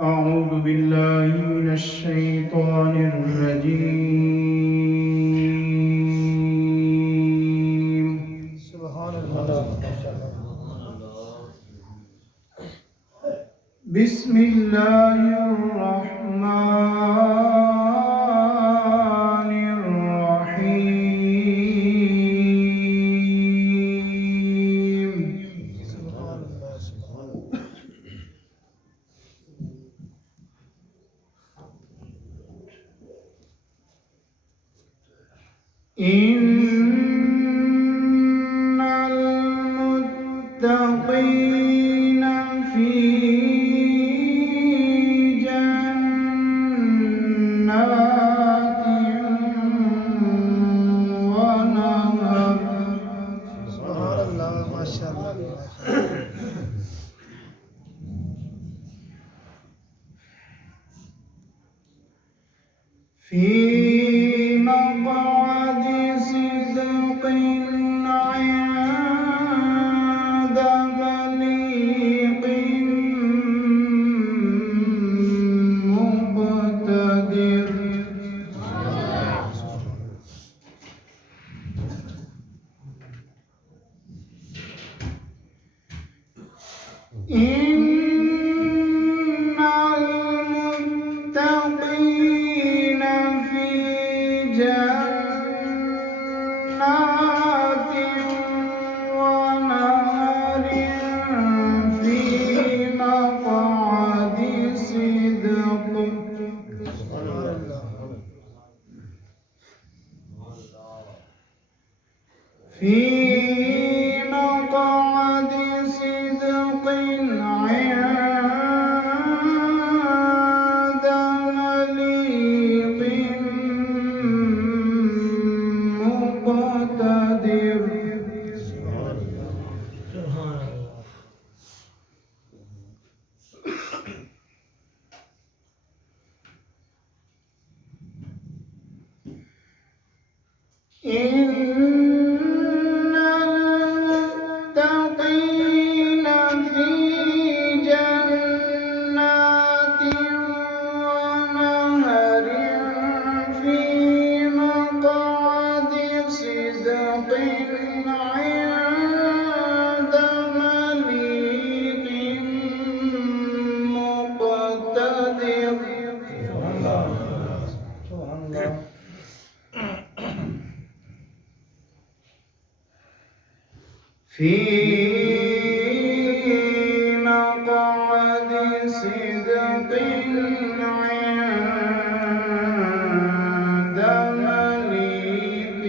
أعوذ بالله من الشيطان الرجيم. سبحان الله. بسم الله الرحمن الرحيم. سبحان الله. سبحان الله. إن المتقين في جنات ونهر. سبحان الله. ما شاء الله. في مقعد صدق عند مليق مقتدر. إن المتقين في جنات ونهر في مقعد صدق. سبحان الله. في مقعد صدق عند مليق مقتدر. سبحان الله. سبحان الله. إن المتقين في جنات ونهر في مقعد صدق عند مليك مقتدر. سبحان الله. سبحان الله. في مقعد صدق عند مليك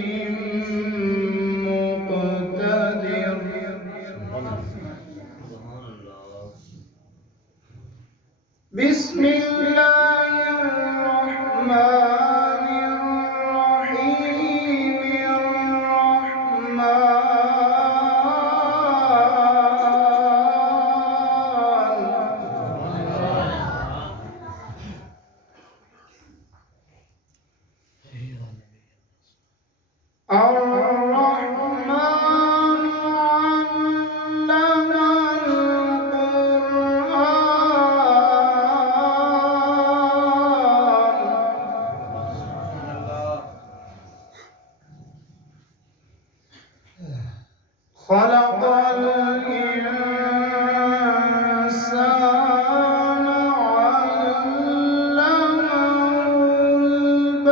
مقتدر. بسم الله الرحمن الرحيم. الرحمن علم القرآن. خلق الإنسان علمه البيان.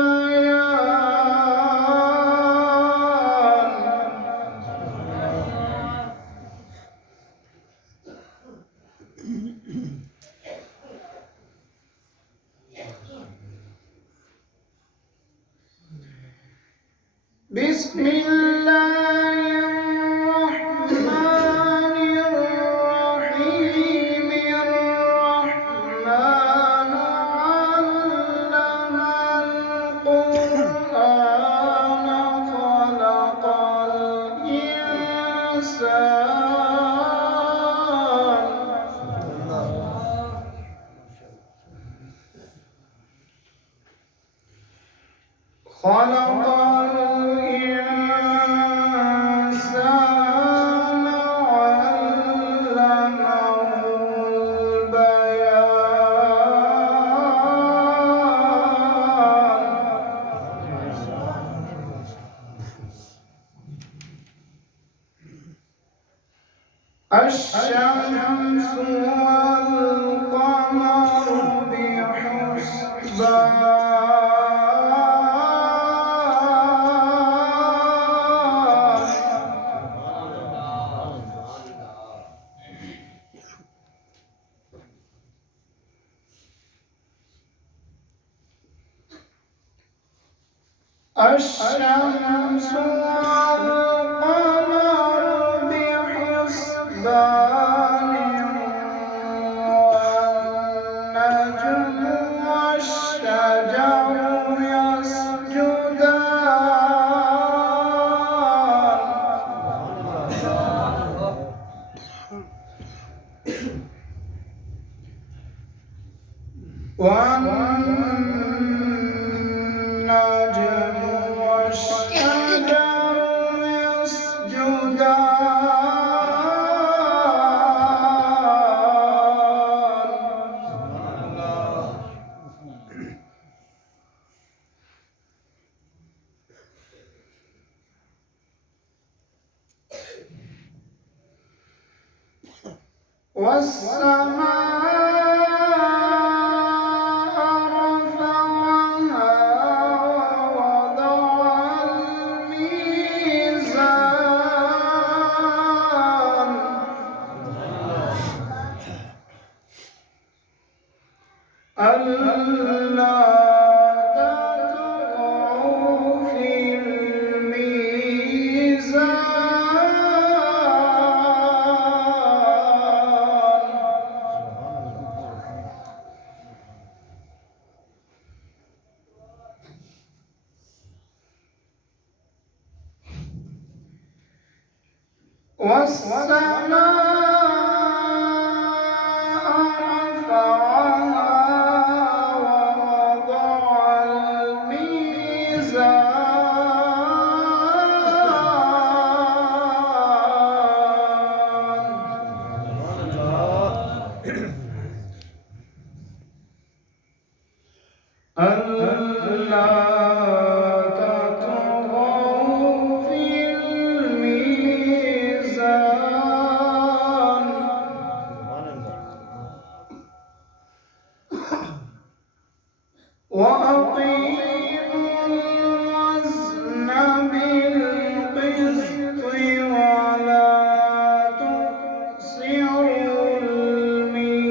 بسم الله الرحمن الرحيم. الرحمن علم القرآن. خلق الإنسان. خلق الإنسان علمه البيان. الشمس والقمر بحسبان الشمس والقمر بحسبان والنجم والشجر يسجدان والنجم والشجر يسجدان والسماء رفعها ووضع الميزان ألا تطغوا في والسماء رفعها ووضع الميزان ألا تطغوا في الميزان وأقيموا الوزن بالقسط ولا تخسروا الميزان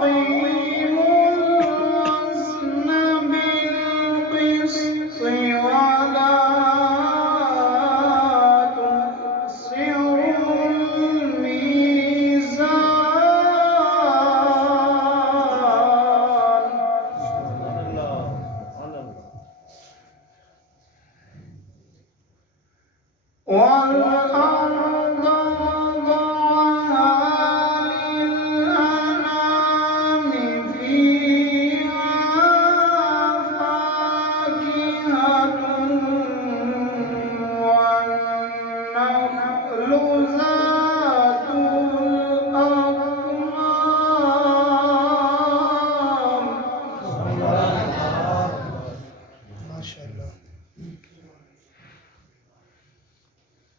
وأقيموا الوزن بالقسط ولا تخسروا الميزان والأرض وضعها للأنام فيها فاكهة والنخل ذات الأكمام ما شاء الله.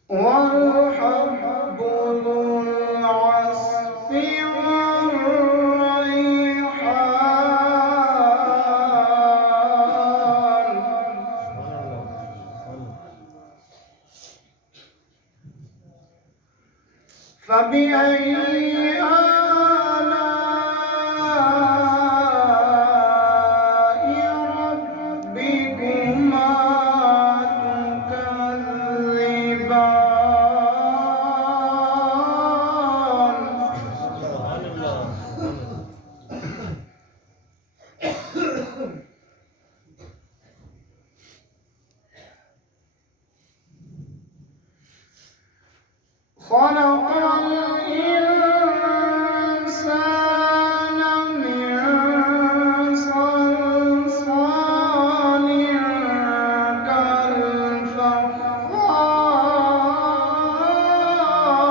والحب ذو العصف والريحان فبأي آلاء ربكما خلق الإنسان من صلصال كالفخار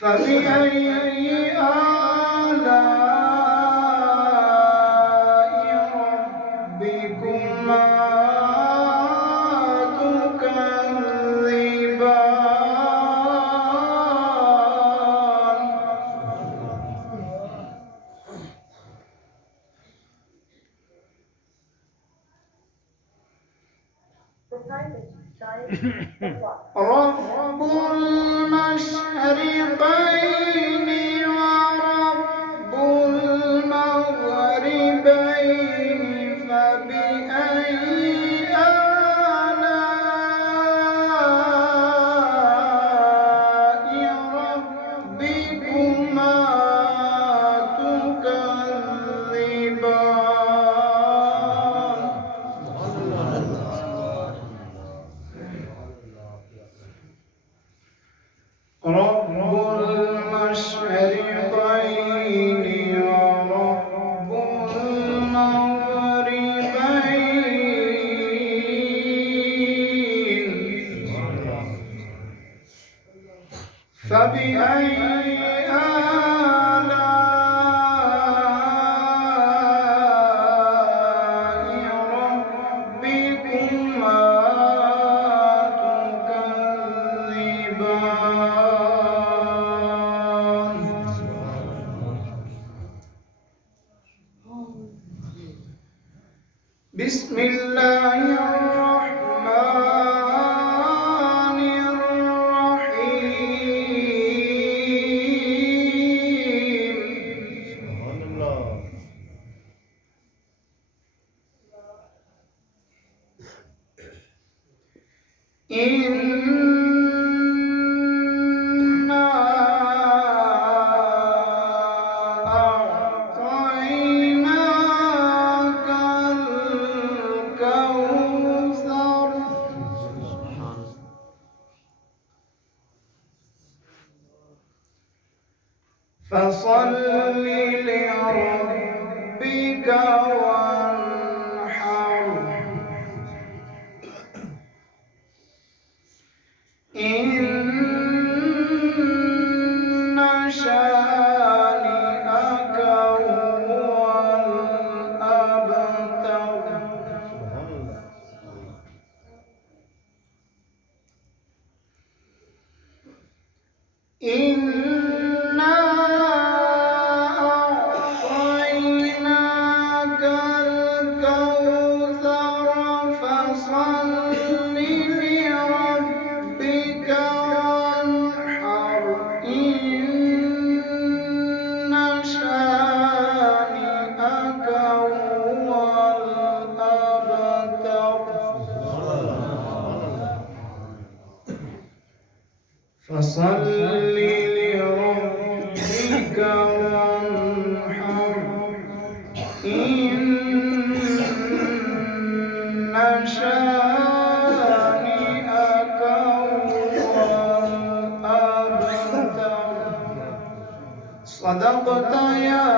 فبأي آلاء ربكما تكذبان رب المشرقين ورب المغربين فبأي آلاء ربكما تكذبان رب المشرقين ورب المغربين فبأي آلاء ربكما بسم الله الرحمن الرحيم إنا أعطيناك الكوثر فصل لربك وانحر إن شانئك هو الأبتر إنا أعطيناك الكوثر فصل لربك وانحر إن شانئك هو الأبتر فصل لربك وانحر إن شانئك هو الأبتر صدقت يا